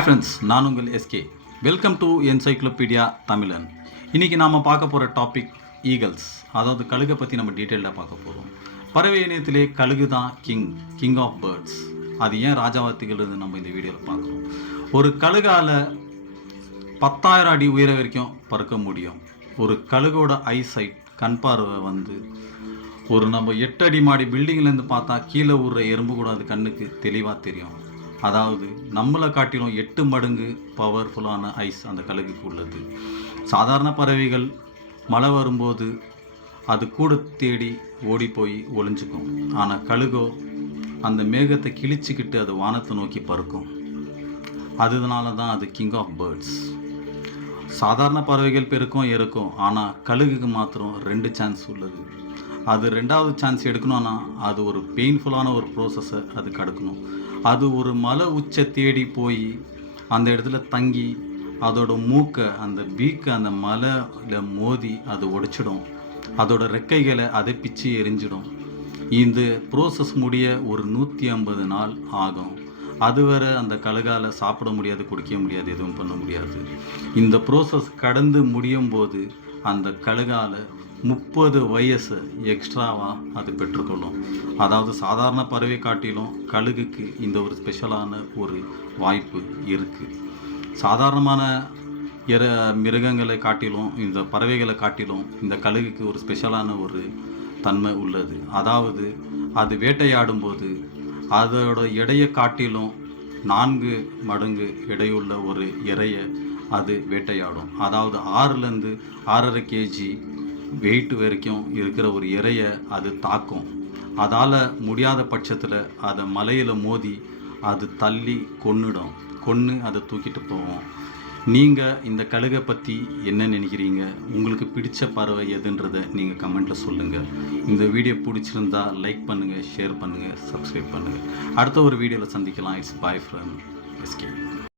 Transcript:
Hi friends, நான் உங்கள் SK. Welcome to encyclopedia தமிழன். இன்றைக்கி நாம் பார்க்க போகிற டாபிக் ஈகல்ஸ், அதாவது கழுகை பற்றி நம்ம டீட்டெயிலாக பார்க்க போகிறோம். பறவை இனத்திலே கழுகு தான் கிங் ஆஃப் பேர்ட்ஸ். அது ஏன் ராஜாவார்த்திகள் நம்ம இந்த வீடியோவில் பார்க்குறோம். ஒரு கழுகால் 10,000 அடி உயர வரைக்கும் பறக்க முடியும். ஒரு கழுகோட ஐசைட் கண் பார்வை ஒரு நம்ம 8 அடி மாடி பில்டிங்லேருந்து பார்த்தா கீழே ஊறுற எறும்பு கூட அது கண்ணுக்கு தெளிவாக தெரியும். அதாவது நம்மளை காட்டிலும் 8 மடங்கு பவர்ஃபுல்லான ஐஸ் அந்த கழுகுக்கு உள்ளது. சாதாரண பறவைகள் மழை வரும்போது அது கூட தேடி ஓடி போய் ஒளிஞ்சுக்கும். ஆனால் கழுகோ அந்த மேகத்தை கிழிச்சிக்கிட்டு அது வானத்தை நோக்கி பறக்கும். அதனால தான் அது கிங் ஆஃப் பேர்ட்ஸ். சாதாரண பறவைகள் பெருக்கும் இறக்கும், ஆனால் கழுகுக்கு மாத்திரம் 2 சான்ஸ் உள்ளது. அது 2வது சான்ஸ் எடுக்கணும்னா அது ஒரு பெயின்ஃபுல்லான ஒரு ப்ரோசஸை அது கடக்கணும். அது ஒரு மலை உச்சை தேடி போய் அந்த இடத்துல தங்கி அதோட மூக்கை அந்த பீக்கை அந்த மலையில் மோதி அது உடைச்சிடும். அதோட ரெக்கைகளை அதை பிச்சு எரிஞ்சிடும். இந்த ப்ரோசஸ் முடிய ஒரு 150 நாள் ஆகும். அதுவரை அந்த கழுகால் சாப்பிட முடியாது, குடிக்க முடியாது, எதுவும் பண்ண முடியாது. இந்த ப்ரோசஸ் கடந்து முடியும் போது அந்த கழுகால் 30 வயசு எக்ஸ்ட்ராவாக அது பெற்றுக்கொள்ளும். அதாவது சாதாரண பறவை காட்டிலும் கழுகுக்கு இந்த ஒரு ஸ்பெஷலான ஒரு வாய்ப்பு இருக்குது. சாதாரணமான மிருகங்களை காட்டிலும் இந்த பறவைகளை காட்டிலும் இந்த கழுகுக்கு ஒரு ஸ்பெஷலான ஒரு தன்மை உள்ளது. அதாவது அது வேட்டையாடும்போது அதோட எடையை காட்டிலும் 4 மடங்கு எடையுள்ள ஒரு இரையை அது வேட்டையாடும். அதாவது 6லேருந்து 6.5 கேஜி வெயிட் வரைக்கும் இருக்கிற ஒரு இரையை அது தாக்கும். அதால் முடியாத பட்சத்தில் அதை மலையில் மோதி அது தள்ளி கொன்று அதை தூக்கிட்டு போவோம். நீங்கள் இந்த கழுகை பற்றி என்ன நினைக்கிறீங்க? உங்களுக்கு பிடிச்ச பறவை எதுன்றதை நீங்கள் கமெண்ட்டில் சொல்லுங்கள். இந்த வீடியோ பிடிச்சிருந்தா லைக் பண்ணுங்கள், ஷேர் பண்ணுங்கள், சப்ஸ்கிரைப் பண்ணுங்கள். அடுத்த ஒரு வீடியோவில் சந்திக்கலாம். It's bye from SK.